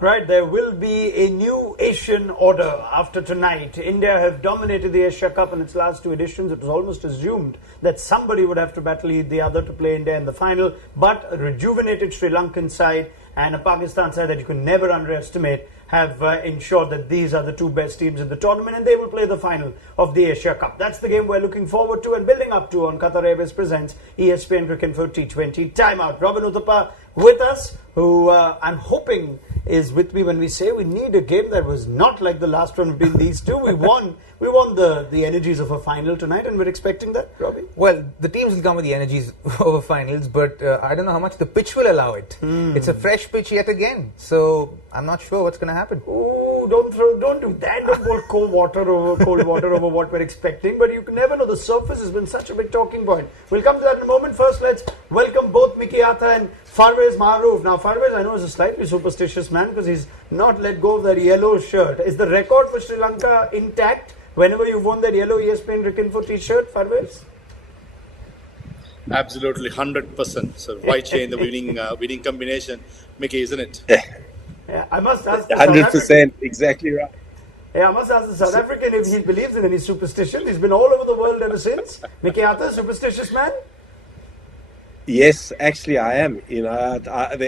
Right, there will be a new Asian order after tonight. India have dominated the Asia Cup in its last two editions. It was almost assumed that somebody would have to battle the other to play India in the final. But a rejuvenated Sri Lankan side and a Pakistan side that you can never underestimate have ensured that these are the two best teams in the tournament, and they will play the final of the Asia Cup. That's the game we're looking forward to and building up to on Qatar Airways presents ESPN Cricket for T20 Timeout. Robin Uthappa with us, who I'm hoping is with me when we say we need a game that was not like the last one between these two. We won the energies of a final tonight, and we're expecting that, Robbie. Well, the teams will come with the energies over finals, but I don't know how much the pitch will allow it. It's a fresh pitch yet again, so I'm not sure what's going to happen. Oh, don't do that. Don't pour cold water over what we're expecting. But you can never know. The surface has been such a big talking point. We'll come to that in a moment. First, let's welcome both Mickey Arthur and Farveez Maharoof. Now, Farveez, I know, is a slightly superstitious man because he's not let go of that yellow shirt. Is the record for Sri Lanka intact whenever you've worn that yellow ESPN Cricket t-shirt, Farveez? Absolutely, 100%. So why change the winning combination, Mickey, isn't it? Yeah, I must ask. 100%, exactly right. Yeah, I must ask the South African if he believes in any superstition. He's been all over the world ever since. Mickey Arthur, superstitious man? Yes, actually, I am. You know,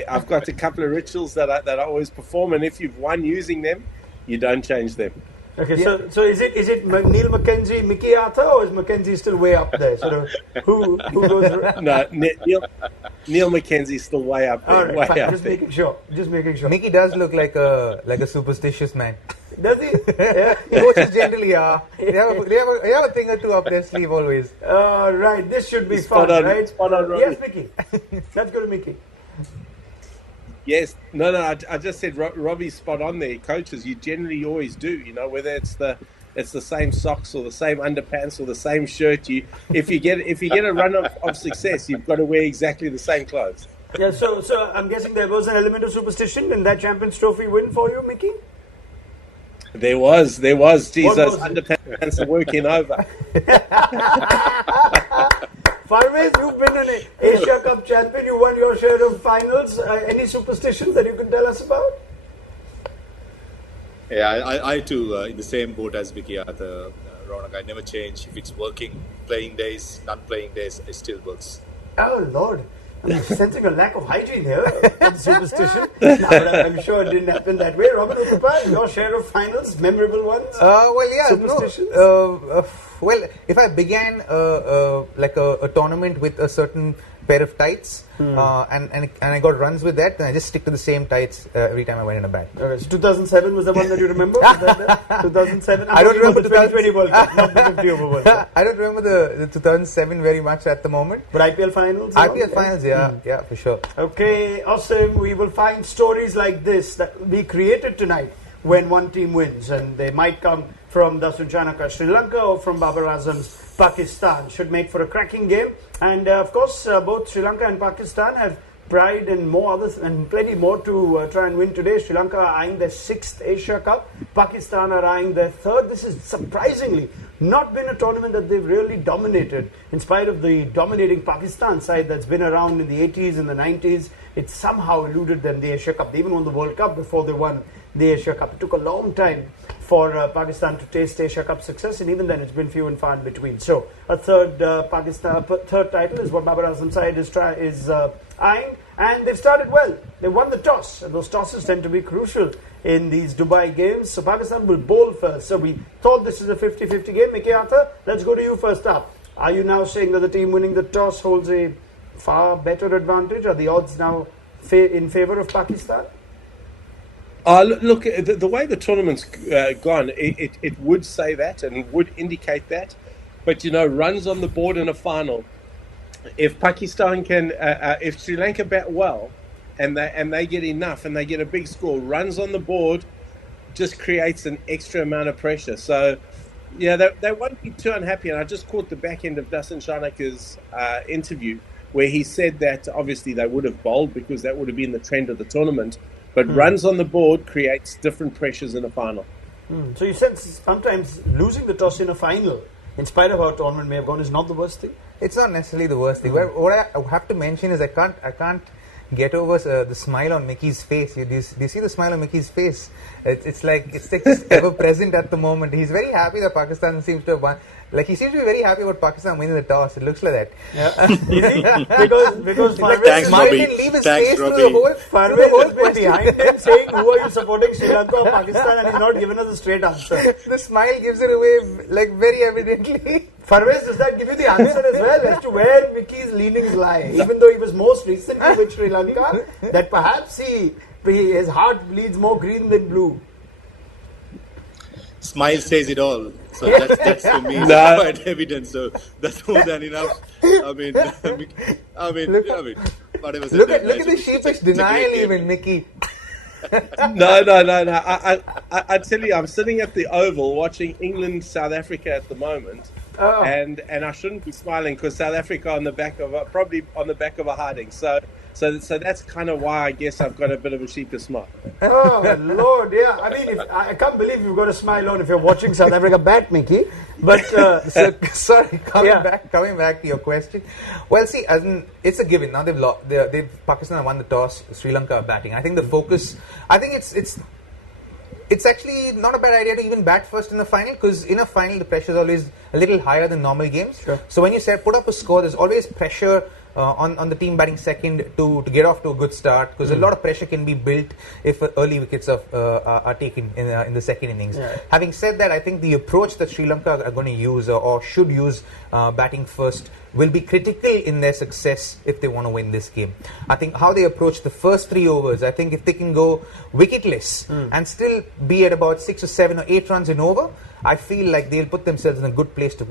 I've got a couple of rituals that I always perform, and if you've won using them, you don't change them. Okay, yeah. so is it Neil McKenzie, Mickey Arthur, or is McKenzie still way up there? Sort of who goes around? No, Neil McKenzie's still way up there. All right, way fine. up Just there. making sure. Mickey does look like a superstitious man. Does he? Yeah. Coaches generally are. They have a thing or two up their sleeve always. Right, this should be Spot fun, on, right? spot on, Robbie. Yes, Mickey. Let's go to Mickey. Yes, no, I just said Robbie's spot on there. Coaches, you generally always do, you know, whether it's the same socks or the same underpants or the same shirt. If you get a run of success, you've got to wear exactly the same clothes. Yeah, so I'm guessing there was an element of superstition in that Champions Trophy win for you, Mickey? There was. Geez, What those was it? underpants are working over. Farveez, you've been an Asia Cup champion. You won your share of finals. Any superstitions that you can tell us about? Yeah, I too, in the same boat as Mickey Arthur, Raunak. I never change. If it's working, playing days, non-playing days, it still works. Oh, Lord. I'm sensing a lack of hygiene here of superstition. No, but I'm sure it didn't happen that way. Robin Uthappa, your share of finals, memorable ones? Well, yeah. Superstitions? Well, if I began like a tournament with a certain pair of tights and I got runs with that, then I just stick to the same tights every time I went in a bat. Okay, so 2007 was the one that you remember? Was that 2007? I don't remember the 2020 World Cup, not the 50 over World Cup. I don't remember the 2007 very much at the moment. But IPL finals? IPL finals, yeah, for sure. Okay, awesome. We will find stories like this that will be created tonight when one team wins, and they might come from Dasun Chanaka, Sri Lanka, or from Babar Azam's Pakistan. Should make for a cracking game. And of course, both Sri Lanka and Pakistan have pride and more others and plenty more to try and win today. Sri Lanka are eyeing their 6th Asia Cup. Pakistan are eyeing their 3rd. This is surprisingly not been a tournament that they've really dominated. In spite of the dominating Pakistan side that's been around in the 80s and the 90s, it somehow eluded them the Asia Cup. They even won the World Cup before they won the Asia Cup. It took a long time for Pakistan to taste Asia Cup success, and even then it's been few and far in between. So a third title is what Babar Azam side is eyeing, and they've started well. They won the toss, and those tosses tend to be crucial in these Dubai games. So Pakistan will bowl first. So we thought this is a 50-50 game. Mickey Arthur, let's go to you first up. Are you now saying that the team winning the toss holds a far better advantage? Are the odds now in favour of Pakistan? Look, the way the tournament's gone, it would say that and would indicate that. But, you know, runs on the board in a final, if Pakistan can, if Sri Lanka bat well and they get enough and they get a big score, runs on the board just creates an extra amount of pressure. So, yeah, they won't be too unhappy. And I just caught the back end of Dasun Chanaka's interview where he said that obviously they would have bowled because that would have been the trend of the tournament. But runs on the board creates different pressures in a final. So you said sometimes losing the toss in a final, in spite of how a tournament may have gone, is not the worst thing? It's not necessarily the worst thing. What I have to mention is I can't get over the smile on Mickey's face. Do you see the smile on Mickey's face? It's like just ever present at the moment. He's very happy that Pakistan seems to have won. Like, he seems to be very happy about Pakistan winning the toss. It looks like that. Yeah. because Farveez Thanks, smile Robbie. and leave his Thanks, face Robbie. through the whole. Farveez has been behind him saying, "Who are you supporting, Sri Lanka or Pakistan?" And he's not given us a straight answer. The smile gives it away, like, very evidently. Farveez, does that give you the answer as well as to where Mickey's leanings lie? Even though he was most recently with Sri Lanka, that perhaps his heart bleeds more green than blue. Smile says it all. So that's for me quite evident. So that's more than enough. I mean, whatever. Look at the sheepish denial, even Mickey. No. I tell you, I'm sitting at the Oval watching England South Africa at the moment, and I shouldn't be smiling because South Africa probably on the back of a hiding. So that's kind of why I guess I've got a bit of a sheepish smile. Oh Lord, yeah. I mean, I can't believe you've got a smile on if you're watching South Africa bat, Mickey. But sorry, coming back to your question. Well, see, as in, it's a given. Now Pakistan have won the toss. Sri Lanka are batting. I think the focus. I think it's actually not a bad idea to even bat first in the final, because in a final the pressure is always a little higher than normal games. Sure. So when you put up a score, there's always pressure on the team batting second to get off to a good start, because a lot of pressure can be built if early wickets are taken in the second innings. Yeah. Having said that, I think the approach that Sri Lanka are going to use or should use batting first will be critical in their success if they want to win this game. I think how they approach the first 3 overs, I think if they can go wicketless and still be at about 6 or 7 or 8 runs in over, I feel like they'll put themselves in a good place to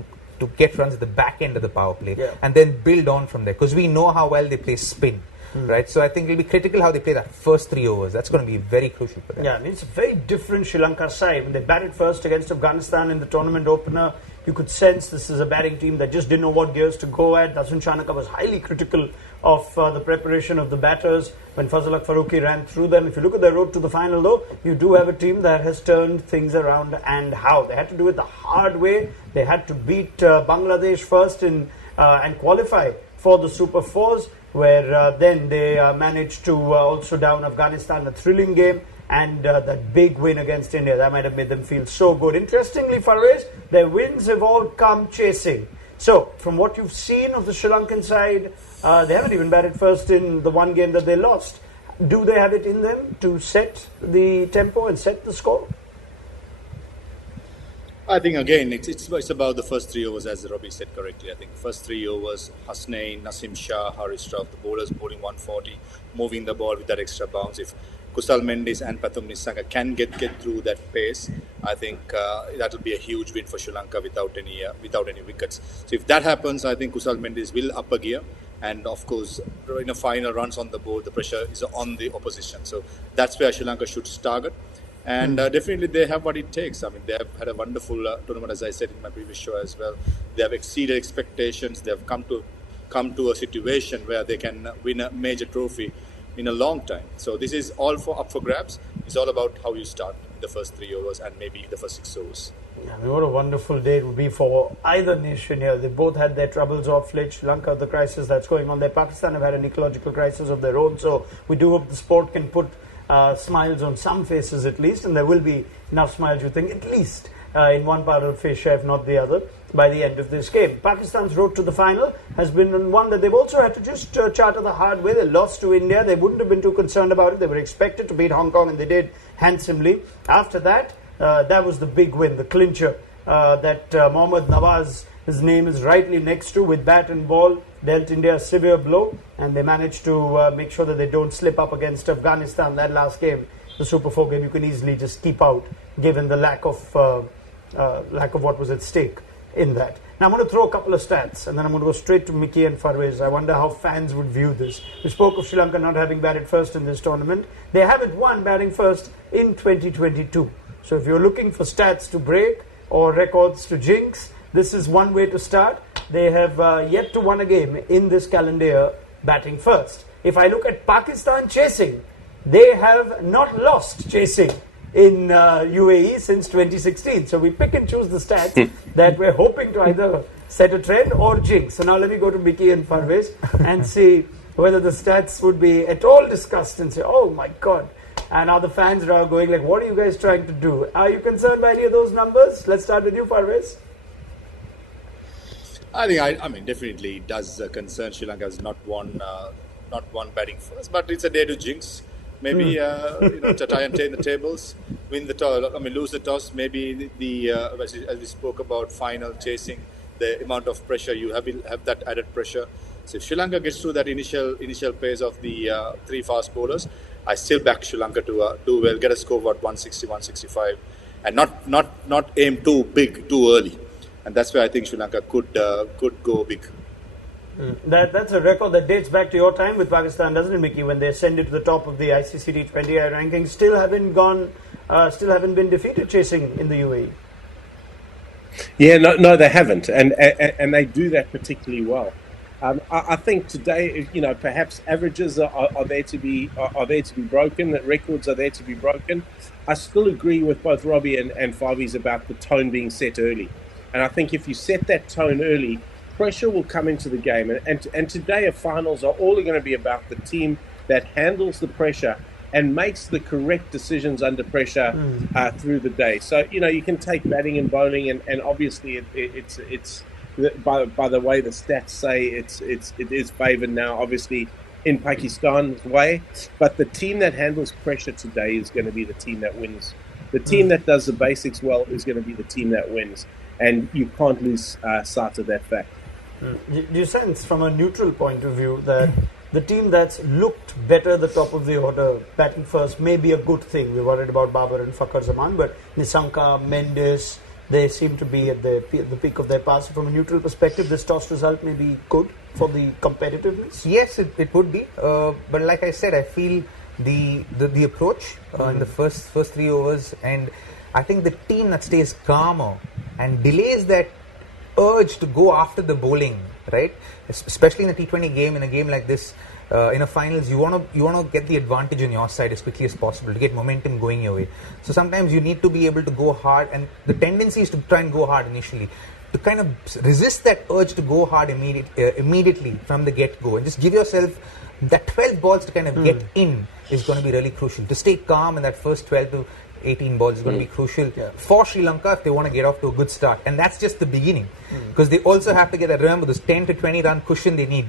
get runs at the back end of the power play and then build on from there, because we know how well they play spin. Right, so I think it'll be critical how they play that first 3 overs. That's going to be very crucial for them. yeah, I mean, it's a very different Sri Lanka side. When they batted first against Afghanistan in the tournament opener, you could sense this is a batting team that just didn't know what gears to go at. Dasun Chanaka was highly critical of the preparation of the batters when Fazal Haq Farooqi ran through them. If you look at their road to the final, though, you do have a team that has turned things around. And how? They had to do it the hard way. They had to beat Bangladesh first and qualify for the Super Fours, where then they managed to also down Afghanistan, a thrilling game, and that big win against India. That might have made them feel so good. Interestingly, Farveez, their wins have all come chasing. So, from what you've seen of the Sri Lankan side, they haven't even batted first in the one game that they lost. Do they have it in them to set the tempo and set the score? I think again it's about the first 3 overs, as Robbie said correctly. I think the first 3 overs, Hasnain, Nasim Shah, Haris Rauf, the bowlers bowling 140, moving the ball with that extra bounce. If Kusal Mendis and Pathum Nissanka can get through that pace, I think that will be a huge win for Sri Lanka without any wickets. So if that happens, I think Kusal Mendis will up a gear. And of course, in a final runs on the board, the pressure is on the opposition. So that's where Sri Lanka should target. And definitely they have what it takes. I mean, they have had a wonderful tournament, as I said in my previous show as well. They have exceeded expectations. They have come to a situation where they can win a major trophy in a long time. So this is all up for grabs. It's all about how you start the first 3 overs and maybe the first 6 overs. I mean, what a wonderful day it would be for either nation here. They both had their troubles off late. Sri Lanka, the crisis that's going on there. Pakistan have had an ecological crisis of their own. So we do hope the sport can put smiles on some faces at least, and there will be enough smiles, you think, at least in one part of the face, if not the other, by the end of this game. Pakistan's road to the final has been one that they've also had to just charter the hard way. They lost to India. They wouldn't have been too concerned about it. They were expected to beat Hong Kong, and they did handsomely. After that, that was the big win, the clincher that Mohammad Nawaz, his name is rightly next to, with bat and ball, dealt India a severe blow, and they managed to make sure that they don't slip up against Afghanistan. That last game, the Super 4 game, you can easily just keep out, given the lack of what was at stake in that. Now I'm going to throw a couple of stats, and then I'm going to go straight to Mickey and Farveez. I wonder how fans would view this. We spoke of Sri Lanka not having batted first in this tournament. They haven't won batting first in 2022. So if you're looking for stats to break or records to jinx, this is one way to start. They have yet to win a game in this calendar year batting first. If I look at Pakistan chasing, they have not lost chasing in UAE since 2016. So we pick and choose the stats that we're hoping to either set a trend or jinx. So now let me go to Mickey and Farveez and see whether the stats would be at all discussed and say, oh my God. And are the fans now going like, what are you guys trying to do? Are you concerned by any of those numbers? Let's start with you, Farveez. I mean, definitely it does concern. Sri Lanka has not won batting first, but it's a day to jinx. Maybe to try and turn the tables, win the toss. I mean, lose the toss. Maybe as we spoke about final chasing, the amount of pressure you have that added pressure. So if Sri Lanka gets through that initial pace of the three fast bowlers, I still back Sri Lanka to do well, get a score of about 160, 165, and not aim too big too early. And that's where I think Sri Lanka could go big. That's a record that dates back to your time with Pakistan, doesn't it, Mickey? When they ascended to the top of the ICC T20 rankings, still haven't been defeated chasing in the UAE. Yeah, no, they haven't, and they do that particularly well. I think today, perhaps averages are there to be broken. That records are there to be broken. I still agree with both Robbie and Farveez about the tone being set early, and I think if you set that tone early, pressure will come into the game. And today, finals are all going to be about the team that handles the pressure and makes the correct decisions under pressure through the day. So you can take batting and bowling, and obviously it's. By the way the stats say it is favoured now, obviously in Pakistan's way, but the team that handles pressure today is going to be the team that wins. The team that does the basics well is going to be the team that wins, and you can't lose sight of that fact. Do you sense from a neutral point of view that the team that's looked better at the top of the order batting first may be a good thing? We're worried about Babar and Fakhar Zaman, but Nissanka, Mendes, they seem to be at the peak of their pass. From a neutral perspective, this toss result may be good for the competitiveness. Yes, it would be. But like I said, I feel the approach in the first 3 overs, and I think the team that stays calmer and delays that urge to go after the bowling, right? Especially in a T20 game, in a game like this, in a finals, you want to get the advantage on your side as quickly as possible to get momentum going your way. So sometimes you need to be able to go hard, and the tendency is to try and go hard initially, to kind of resist that urge to go hard immediately from the get-go, and just give yourself that 12 balls to kind of get in is going to be really crucial. To stay calm in that first 12 to 18 balls is going to be crucial for Sri Lanka if they want to get off to a good start. And that's just the beginning, because they also have to remember this 10 to 20 run cushion they need.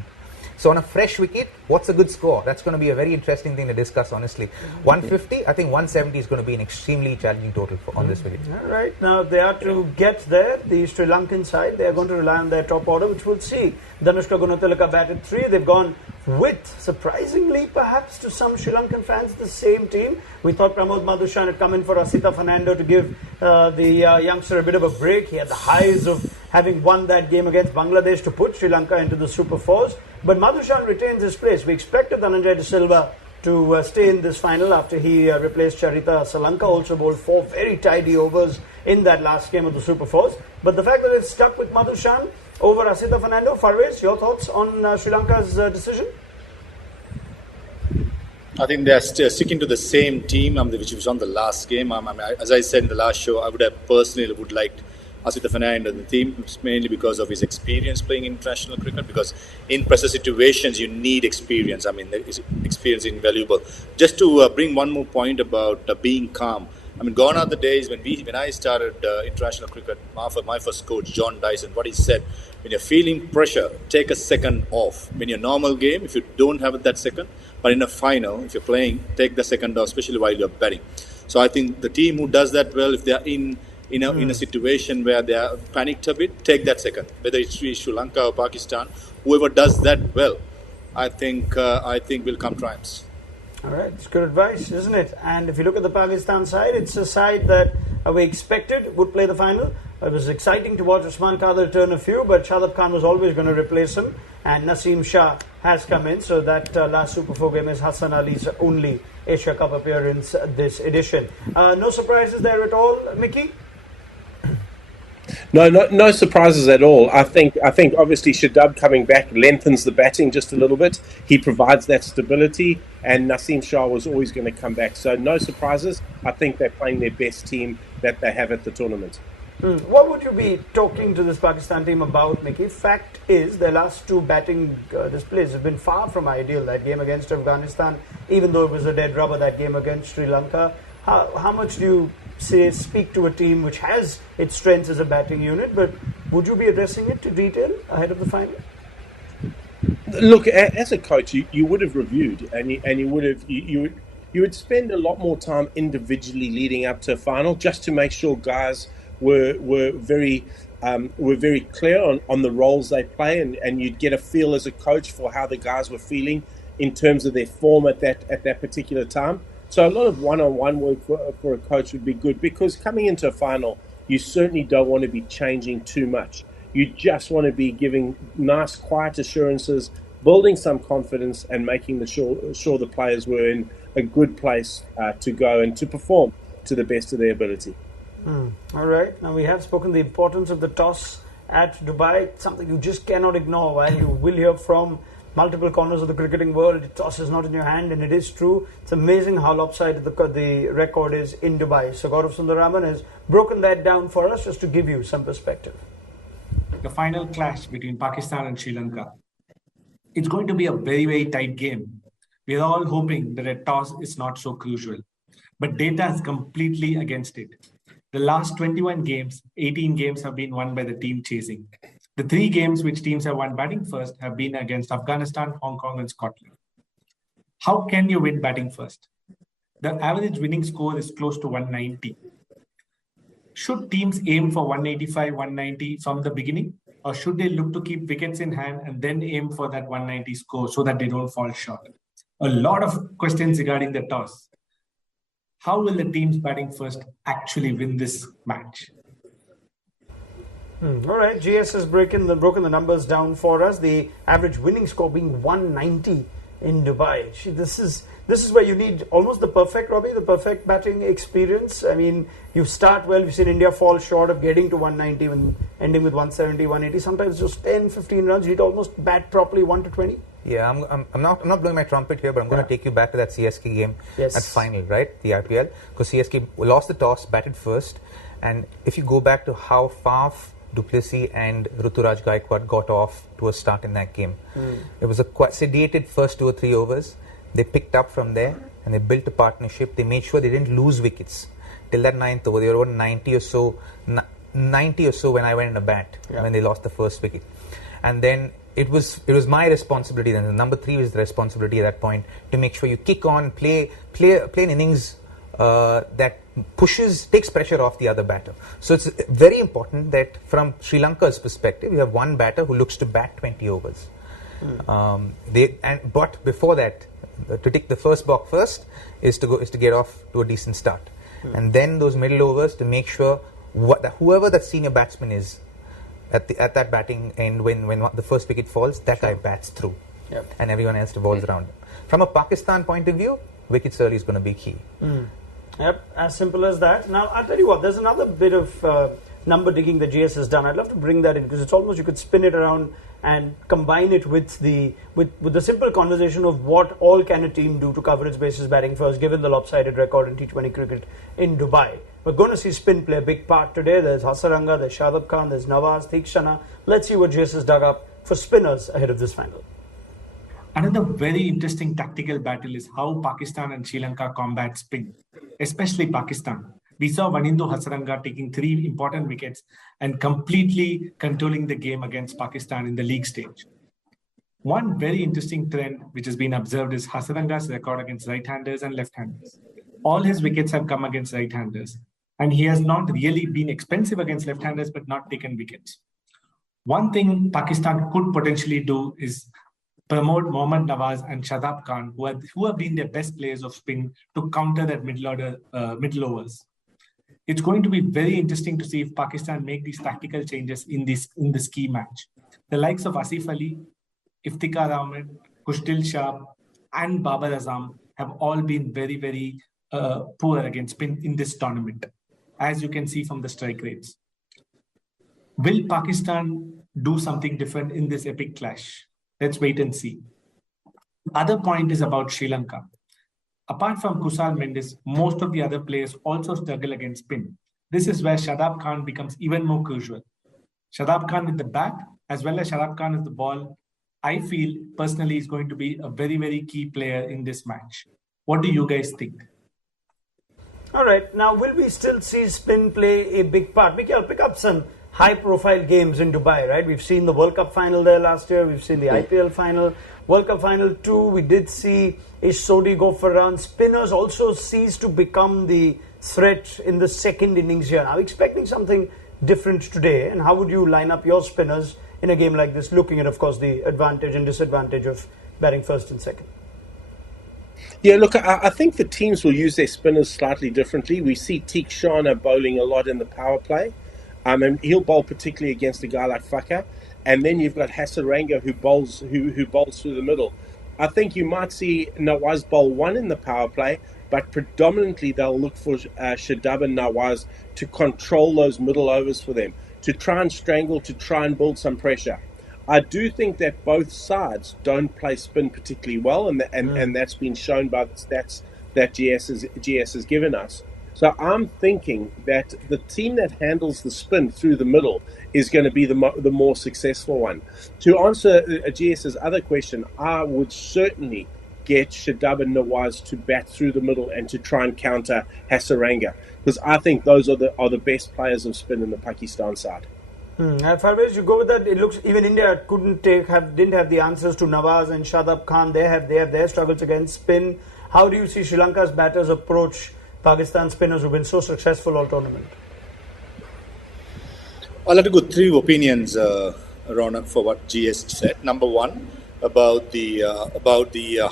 So on a fresh wicket, what's a good score? That's going to be a very interesting thing to discuss, honestly. 150, I think 170 is going to be an extremely challenging total on this wicket. All right, now they are to get there. The Sri Lankan side, they are going to rely on their top order, which we'll see. Danushka Gunatilaka batted 3. They've gone with, surprisingly perhaps to some Sri Lankan fans, the same team. We thought Pramod Madhushan had come in for Asita Fernando to give the youngster a bit of a break. He had the highs of having won that game against Bangladesh to put Sri Lanka into the Super Fours. But Madhushan retains his place. We expected Dhananjay De Silva to stay in this final after he replaced Charita. Salanka also bowled 4 very tidy overs in that last game of the Super Fours. But the fact that it's stuck with Madhushan over Asita Fernando, Farveez, your thoughts on Sri Lanka's decision? I think they're still sticking to the same team which was on the last game. As I said in the last show, I would have personally liked Asita Fernando in the team, mainly because of his experience playing international cricket, because in pressure situations you need experience. I mean, experience is invaluable. Just to bring one more point about being calm. I mean, gone are the days when I started international cricket, my first coach, John Dyson, what he said, when you're feeling pressure, take a second off. In your normal game, if you don't have that second, but in a final, if you're playing, take the second off, especially while you're batting. So I think the team who does that well, if they're in a situation where they are panicked a bit, take that second. Whether it's Sri Lanka or Pakistan, whoever does that well, I think will come triumphs. All right, it's good advice, isn't it? And if you look at the Pakistan side, it's a side that we expected would play the final. It was exciting to watch Usman Khan return a few, but Shadab Khan was always going to replace him. And Naseem Shah has come in, so that last Super 4 game is Hassan Ali's only Asia Cup appearance this edition. No surprises there at all, Mickey? No surprises at all. I think obviously Shadab coming back lengthens the batting just a little bit. He provides that stability, and Naseem Shah was always going to come back. So no surprises. I think they're playing their best team that they have at the tournament. What would you be talking to this Pakistan team about, Mickey? Fact is, their last two batting displays have been far from ideal. That game against Afghanistan, even though it was a dead rubber, that game against Sri Lanka. How much do you speak to a team which has its strengths as a batting unit, but would you be addressing it to detail ahead of the final? Look, as a coach, you would have reviewed, and you would have you would spend a lot more time individually leading up to a final, just to make sure guys were very clear on the roles they play, and you'd get a feel as a coach for how the guys were feeling in terms of their form at that particular time. So a lot of one-on-one work for a coach would be good, because coming into a final, you certainly don't want to be changing too much. You just want to be giving nice, quiet assurances, building some confidence, and making sure the players were in a good place to go and to perform to the best of their ability. All right. Now, we have spoken the importance of the toss at Dubai, something you just cannot ignore. While you will hear from multiple corners of the cricketing world, the toss is not in your hand, and it is true. It's amazing how lopsided the record is in Dubai. So Gaurav Sundararaman has broken that down for us just to give you some perspective. The final clash between Pakistan and Sri Lanka. It's going to be a very, very tight game. We are all hoping that a toss is not so crucial, but data is completely against it. The last 21 games, 18 games have been won by the team chasing. The 3 games which teams have won batting first have been against Afghanistan, Hong Kong, and Scotland. How can you win batting first? The average winning score is close to 190. Should teams aim for 185, 190 from the beginning, or should they look to keep wickets in hand and then aim for that 190 score so that they don't fall short? A lot of questions regarding the toss. How will the teams batting first actually win this match? All right, GS has broken the numbers down for us. The average winning score being 190 in Dubai. This is where you need almost the perfect, Robbie, the perfect batting experience. I mean, you start well. We've seen India fall short of getting to 190 and ending with 170, 180. Sometimes just 10, 15 runs. You need to almost bat properly 1 to 20. Yeah, I'm not blowing my trumpet here, but I'm going to take you back to that CSK game at final, right? The IPL, because CSK lost the toss, batted first, and if you go back to how Faf, du Plessis and Ruturaj Gaikwad got off to a start in that game, it was a quite sedated first 2 or 3 overs. They picked up from there and they built a partnership. They made sure they didn't lose wickets till that 9th over. They were around 90 or so when I went in a bat when they lost the first wicket, and then. It was my responsibility then. The number 3 was the responsibility at that point to make sure you kick on, play an innings that takes pressure off the other batter. So it's very important that from Sri Lanka's perspective, you have one batter who looks to bat 20 overs. But before that, to tick the first box first is to get off to a decent start, and then those middle overs to make sure whoever that senior batsman is. At that batting end, when the first wicket falls, that guy bats through, and everyone else revolves around him. From a Pakistan point of view, wickets early is going to be key. Yep, as simple as that. Now, I'll tell you what, there's another bit of number digging that GS has done. I'd love to bring that in, because it's almost you could spin it around and combine it with the simple conversation of what all can a team do to cover its bases batting first, given the lopsided record in T20 cricket in Dubai. We're going to see spin play a big part today. There's Hasaranga, there's Shadab Khan, there's Nawaz, Theekshana. Let's see what GS has dug up for spinners ahead of this final. Another very interesting tactical battle is how Pakistan and Sri Lanka combat spin, especially Pakistan. We saw Wanindu Hasaranga taking 3 important wickets and completely controlling the game against Pakistan in the league stage. One very interesting trend which has been observed is Hasaranga's record against right-handers and left-handers. All his wickets have come against right-handers, and he has not really been expensive against left-handers but not taken wickets. One thing Pakistan could potentially do is promote Mohammad Nawaz and Shadab Khan, who have been their best players of spin, to counter that middle overs. It's going to be very interesting to see if Pakistan make these tactical changes in this key match. The likes of Asif Ali, Iftikhar Ahmed, Kushdil Shah, and Babar Azam have all been very, very poor against spin in this tournament, as you can see from the strike rates. Will Pakistan do something different in this epic clash? Let's wait and see. The other point is about Sri Lanka. Apart from Kusal Mendes, most of the other players also struggle against spin. This is where Shadab Khan becomes even more crucial. Shadab Khan with the bat, as well as Shadab Khan with the ball, I feel personally is going to be a very, very key player in this match. What do you guys think? All right. Now, will we still see spin play a big part? Mickey, I'll pick up some high-profile games in Dubai, right? We've seen the World Cup final there last year. We've seen the IPL final. World Cup final 2, we did see Ish Sodhi go for a run. Spinners also ceased to become the threat in the second innings here. Are we expecting something different today? And how would you line up your spinners in a game like this, looking at, of course, the advantage and disadvantage of batting first and second? Yeah, look, I think the teams will use their spinners slightly differently. We see Tikshana bowling a lot in the power play. And he'll bowl particularly against a guy like Faka. And then you've got Hasaranga who bowls through the middle. I think you might see Nawaz bowl one in the power play, but predominantly they'll look for Shadab and Nawaz to control those middle overs for them, to try and strangle, to try and build some pressure. I do think that both sides don't play spin particularly well, and that's been shown by the stats that GS has given us. So I'm thinking that the team that handles the spin through the middle is going to be the more successful one. To answer GS's other question, I would certainly get Shadab and Nawaz to bat through the middle and to try and counter Hasaranga, because I think those are the best players of spin in the Pakistan side. Farveez, you go with that. It looks even India didn't have the answers to Nawaz and Shadab Khan. They have their struggles against spin. How do you see Sri Lanka's batters approach Pakistan spinners who've been so successful all tournament? I'll have to go three opinions, Raunak, for what GS said. Number one, about the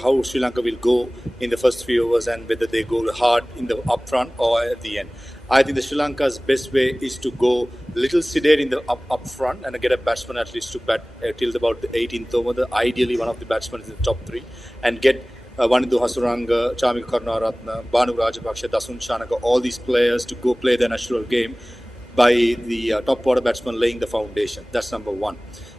how Sri Lanka will go in the first 3 overs and whether they go hard in the upfront or at the end. I think the Sri Lanka's best way is to go little sedate in the up front and get a batsman at least to bat till about the 18th over. Ideally, one of the batsmen is in the top 3, and get Wanindu Hasaranga, Chamika Karunaratne, Banu Rajapaksa, Dasun Shanaka, all these players to go play their natural game by the top order batsman laying the foundation. That's number one.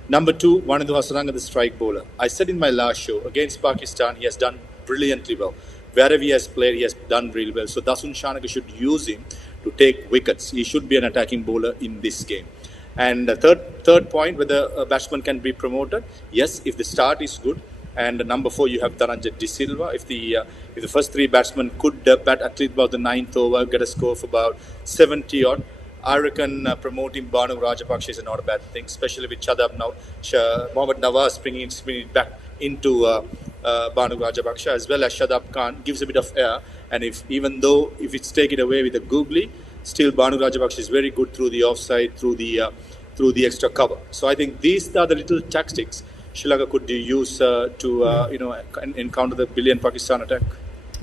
Number two, Wanindu Hasaranga, the strike bowler. I said in my last show, against Pakistan, he has done brilliantly well. Wherever he has played, he has done really well. So Dasun Shanaka should use him to take wickets. He should be an attacking bowler in this game. And the third point, whether a batsman can be promoted. Yes, if the start is good. And number 4, you have Dharanjit De Silva. If the first 3 batsmen could bat at least about the 9th over, get a score of about 70 odd, I reckon promoting Banu Rajapaksa is not a bad thing, especially with Shadab now, Mohammad Nawaz bringing it back into Banu Rajapaksa, as well as Shadab Khan gives a bit of air. And if it's taken away with a googly, still Banu Rajapaksa is very good through the offside, through the extra cover. So I think these are the little tactics Sri Lanka could use to encounter the billion Pakistan attack.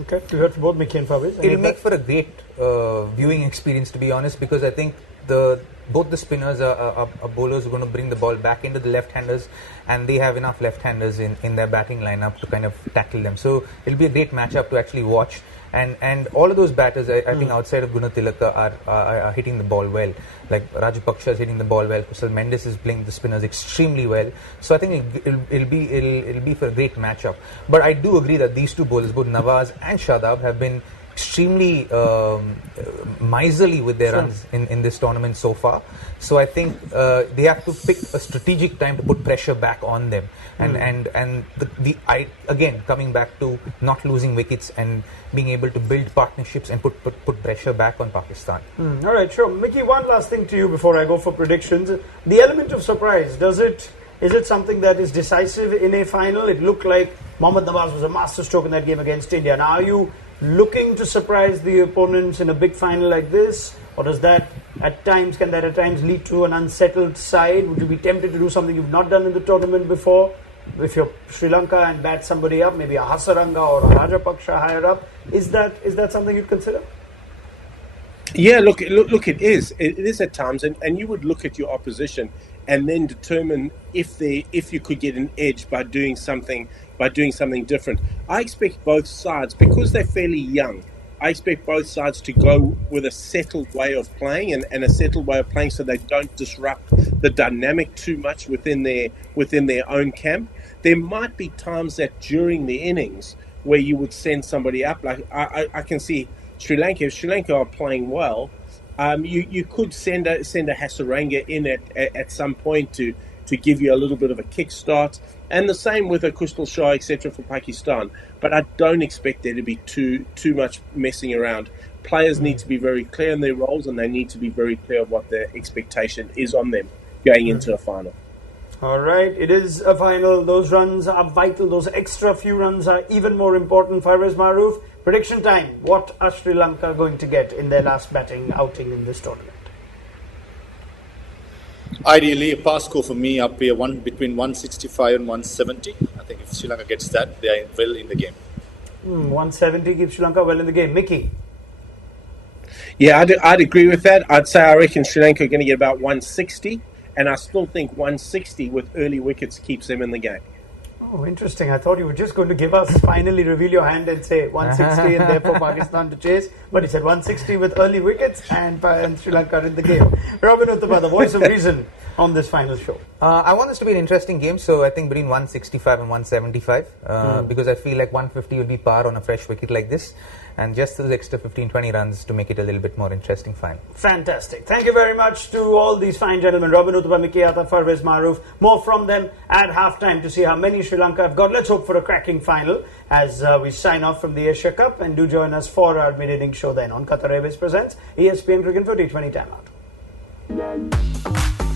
Okay, we heard from both Mickey and Farveez. It'll make for a great viewing experience, to be honest, because I think both the spinners are bowlers who are going to bring the ball back into the left-handers, and they have enough left-handers in their batting lineup to kind of tackle them. So it'll be a great matchup to actually watch. And all of those batters, I think, outside of Gunatilaka are hitting the ball well. Like Rajapaksa is hitting the ball well. Kusal Mendes is playing the spinners extremely well. So I think it'll be for a great matchup. But I do agree that these two bowlers, both Nawaz and Shadab, have been extremely miserly with their runs in this tournament so far. So I think they have to pick a strategic time to put pressure back on them. And again, coming back to not losing wickets and being able to build partnerships and put pressure back on Pakistan. All right, sure. Mickey, one last thing to you before I go for predictions. The element of surprise, is it something that is decisive in a final? It looked like Mohammad Nawaz was a masterstroke in that game against India. Now, are you looking to surprise the opponents in a big final like this? Or can that at times lead to an unsettled side? Would you be tempted to do something you've not done in the tournament before? If you're Sri Lanka and bat somebody up, maybe a Hasaranga or a Rajapaksa higher up, is that something you'd consider? Yeah, look, it is. It is at times, and you would look at your opposition and then determine if you could get an edge by doing something different. I expect both sides, because they're fairly young, I expect both sides to go with a settled way of playing and a settled way of playing so they don't disrupt the dynamic too much within their own camp. There might be times that during the innings where you would send somebody up. Like I can see Sri Lanka. If Sri Lanka are playing well, You could send a Hasaranga in at some point to give you a little bit of a kickstart, and the same with a Kustal Shah, etc. for Pakistan. But I don't expect there to be too much messing around. Players need to be very clear in their roles, and they need to be very clear of what their expectation is on them going into a final. All right, it is a final. Those runs are vital. Those extra few runs are even more important. Farveez, Maharoof, prediction time. What are Sri Lanka going to get in their last batting outing in this tournament? Ideally, a pass score for me up here between 165 and 170. I think if Sri Lanka gets that, they are well in the game. 170 keeps Sri Lanka well in the game. Mickey? Yeah, I'd agree with that. I reckon Sri Lanka are going to get about 160, and I still think 160 with early wickets keeps them in the game. Oh, interesting. I thought you were just going to give us, finally reveal your hand and say 160 and therefore Pakistan to chase. But he said 160 with early wickets and Sri Lanka in the game. Robin Uthappa, the voice of reason on this final show. I want this to be an interesting game, so I think between 165 and 175 because I feel like 150 will be par on a fresh wicket like this, and just those extra 15-20 runs to make it a little bit more interesting final. Fantastic. Thank you very much to all these fine gentlemen. Robin Uthappa, Mickey Atta, Farveez, Maharoof. More from them at halftime to see how many Sri Lanka have got. Let's hope for a cracking final as we sign off from the Asia Cup, and do join us for our mid-inning show then on Qatar Airways presents ESPN Cricket for T20 Timeout.